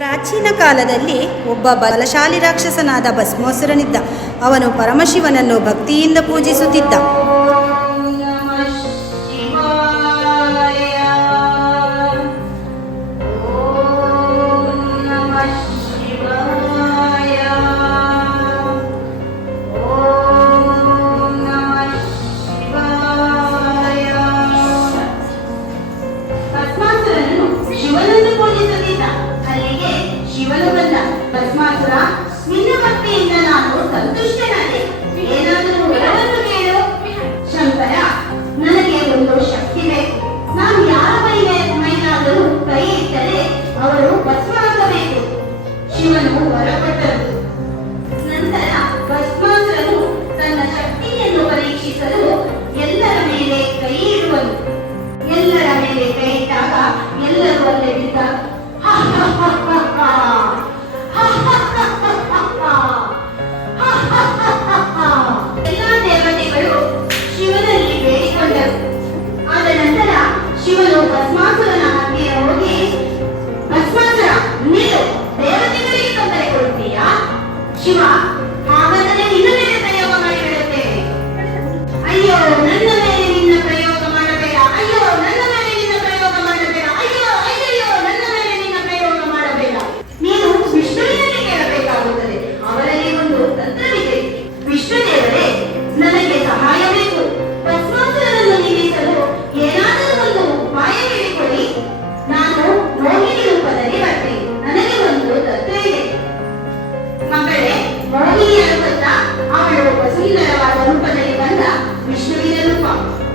ಪ್ರಾಚೀನ ಕಾಲದಲ್ಲಿ ಒಬ್ಬ ಬಲಶಾಲಿ ರಾಕ್ಷಸನಾದ ಭಸ್ಮಾಸುರನಿದ್ದ. ಅವನು ಪರಮಶಿವನನ್ನು ಭಕ್ತಿಯಿಂದ ಪೂಜಿಸುತ್ತಿದ್ದ. ಭಸ್ಮಾಸುರ, ನಿನ್ನ ಭಕ್ತಿಯಿಂದ ನಾನು ಸಂತುಷ್ಟನಾದೆ. ಏನಾದರೂ ವರವನ್ನು ಕೇಳು. ಶಂಕರ, ನನಗೆ ಒಂದು ಶಕ್ತಿ ಬೇಕು. ನಾನು ಯಾರ ಮೈಲಾದರೂ ಕೈ ಇಟ್ಟರೆ ಅವರು ಭಸ್ಮಾಗಬೇಕು. ಶಿವನು ವರ ಕೊಟ್ಟರು. ನಂತರ ಭಸ್ಮಾಸುರನು ತನ್ನ ಶಕ್ತಿಯನ್ನು ಪರೀಕ್ಷಿಸಲು ಎಲ್ಲರ ಮೇಲೆ ಕೈ ಇಡುವನು. ಎಲ್ಲರ ಮೇಲೆ ಕೈ ಇಟ್ಟಾಗ ಎಲ್ಲರೂ ಅಲ್ಲೇ ಬಿದ್ದಾಗ ಎಲ್ಲಾ ದೇವತೆಗಳು ಶಿವನಲ್ಲಿ ಬೇಡಿಕೊಂಡರು. ಆದ ನಂತರ ಶಿವನು ಭಸ್ಮಾಸುರನ ಹತ್ತಿರ ಹೋಗಿ, ಭಸ್ಮಾಸುರ, ನೀನು ದೇವತೆಗಳಿಗೆ ತೊಂದರೆ ಕೊಡುತ್ತೀಯಾ? ಶಿವ, ಹಾಗಾದರೆ ನಿನ್ನ ಮೇಲೆ ಪ್ರಯೋಗ ಮಾಡಿಬಿಡುತ್ತೇವೆ. ಅಯ್ಯೋ, ನನ್ನ ಮೇಲೆ ನಿನ್ನ ಪ್ರಯೋಗ ಮಾಡಬೇಡ. ಅಯ್ಯೋ, ನನ್ನ ಮೇಲೆ ನಿನ್ನ ಪ್ರಯೋಗ ಮಾಡಬೇಡ. ಅಯ್ಯೋ ಅಯ್ಯಯ್ಯೋ, ನನ್ನ ಮೇಲೆ ನಿನ್ನ ಪ್ರಯೋಗ ಮಾಡಬೇಡ. ನೀನು ವಿಷ್ಣುವಿನಲ್ಲಿ ಕೇಳಬೇಕಾಗುತ್ತದೆ. ಅವರಲ್ಲಿ ಒಂದು ತಂತ್ರವಿದೆ. ವಿಷ್ಣುದೇವರೇ, ನನಗೆ ಸಹಾಯ ಬೇಕು. ಭಸ್ಮಾಸುರನನ್ನು ನಿಲ್ಲಿಸಲು ಏನಾದರೂ ಒಂದು ಉಪಾಯ ಹೇಳಿಕೊಡಿ. ನಾನು ಮೋಹಿನಿ ರೂಪದಲ್ಲಿ ಬರ್ತೇನೆ. ನನಗೆ ಒಂದು ತಂತ್ರ ಇದೆ. ಮಕ್ಕಳೇ, ಮೋಹಿನಿಯನ್ನು ಗೊತ್ತಾ? ಅವಳು ಒಬ್ಬ ಸುಂದರವಾದ ರೂಪದಲ್ಲಿ ಬಂದ ವಿಷ್ಣುವಿನ ರೂಪ.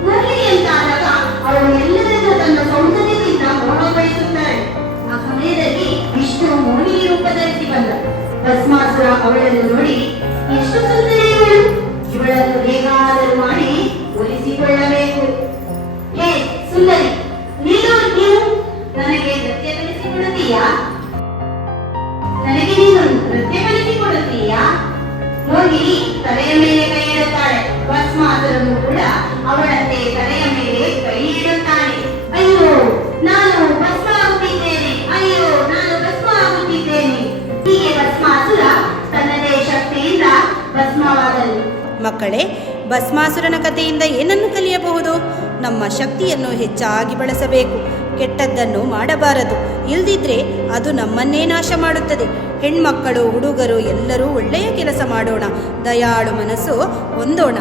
ಮೋಹಿನಿ ಅಂತ ಆದಾಗ ಅವಳು ಎಲ್ಲರನ್ನೂ ತನ್ನ ಸೌಂದರ್ಯದಿಂದ ಮೋಹಗೊಳಿಸುತ್ತಾಳೆ. ಆ ಸಮಯದಲ್ಲಿ ವಿಷ್ಣು ಮೋಹಿನಿ ರೂಪ ಧರಿಸಿ ಬಂದ. ಭಸ್ಮಾಸುರ ಅವಳನ್ನು ನೋಡಿ, ಎಷ್ಟು ಸುಂದರ ಇವಳು, ಇವಳನ್ನು ಹೇಗಾದರೂ ಮಾಡಿ ಒಲಿಸಿಕೊಳ್ಳಬೇಕು. ಹೇ ಸುಂದರಿ, ನೀನು ನನಗೆ ನೃತ್ಯ ಕಲಿಸಿಕೊಡುತ್ತೀಯಾ? ಮೋಹಿನಿ ತಲೆಯ ಮೇಲೆ ಕೈ ಇಡುತ್ತಾಳೆ. ಭಸ್ಮಾಸುರನು ಕೂಡ ಅವಳಂತೆ ತಲೆಯ ಮೇಲೆ ಕೈ ಇಡುತ್ತಾನೆ. ಅಯ್ಯೋ, ನಾನು ಭಸ್ಮ ಆಗುತ್ತಿದ್ದೇನೆ. ಅಯ್ಯೋ, ನಾನು ಭಸ್ಮ ಆಗುತ್ತಿದ್ದೇನೆ. ಹೀಗೆ ಭಸ್ಮಾಸುರ ತನ್ನದೇ ಶಕ್ತಿಯಿಂದ ಭಸ್ಮವಾದನು. ಮಕ್ಕಳೇ, ಭಸ್ಮಾಸುರನ ಕಥೆಯಿಂದ ಏನನ್ನು ಕಲಿಯಬಹುದು? ನಮ್ಮ ಶಕ್ತಿಯನ್ನು ಹೆಚ್ಚಾಗಿ ಬಳಸಬೇಕು. ಕೆಟ್ಟದ್ದನ್ನು ಮಾಡಬಾರದು. ಇಲ್ದಿದ್ರೆ ಅದು ನಮ್ಮನ್ನೇ ನಾಶ ಮಾಡುತ್ತದೆ. ಹೆಣ್ಮಕ್ಕಳು, ಹುಡುಗರು ಎಲ್ಲರೂ ಒಳ್ಳೆಯ ಕೆಲಸ ಮಾಡೋಣ. ದಯಾಳು ಮನಸ್ಸು ಹೊಂದೋಣ.